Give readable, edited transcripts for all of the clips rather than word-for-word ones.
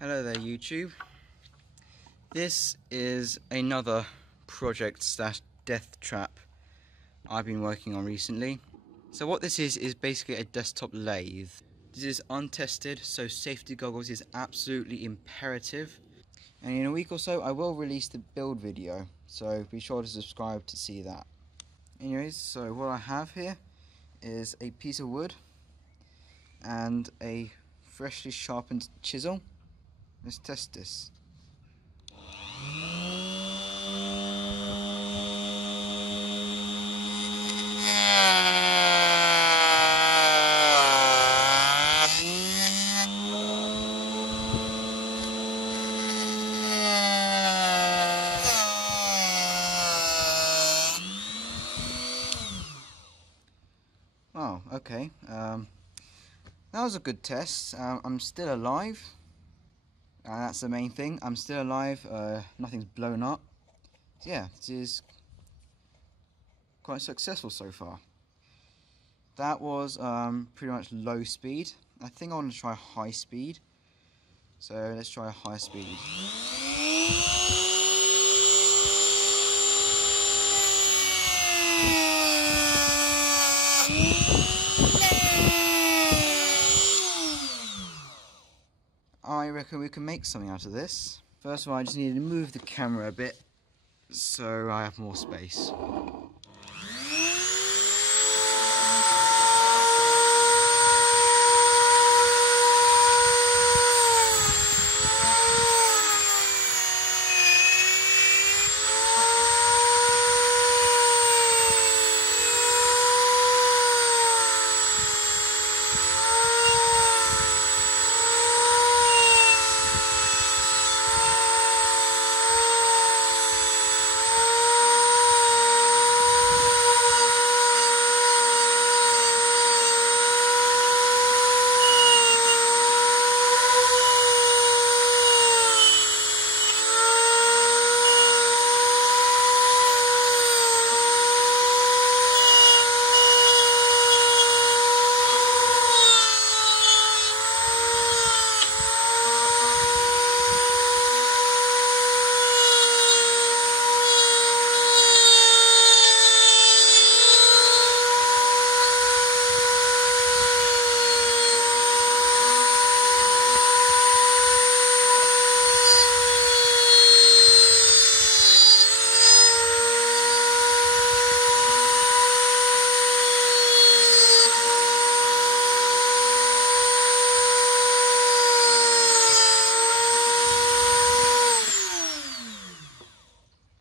Hello there YouTube. This is another project slash death trap I've been working on recently. So what this is basically a desktop lathe. This is untested, so safety goggles is absolutely imperative. And in a week or so I will release the build video, so be sure to subscribe to see that. Anyways, so what I have here is a piece of wood and a freshly sharpened chisel. Let's test this. Oh, okay. That was a good test. I'm still alive. That's the main thing. I'm still alive. Nothing's blown up. So yeah, it is quite successful so far. That was pretty much low speed. I think I want to try high speed. So let's try high speed. I reckon we can make something out of this. First of all, I just need to move the camera a bit so I have more space.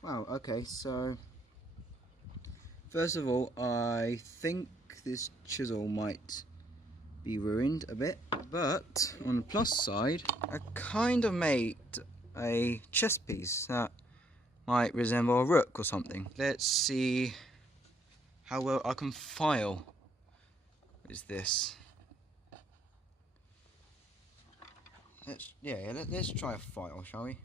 Wow, okay, so first of all, I think this chisel might be ruined a bit, but on the plus side, I kind of made a chess piece that might resemble a rook or something. Let's see how well I can file with this. Let's try a file, shall we?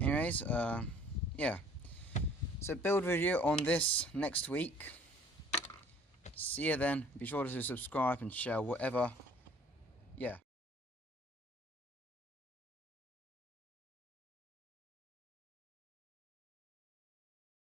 Anyways, yeah. So build video on this next week. See you then. Be sure to subscribe and share whatever. Yeah.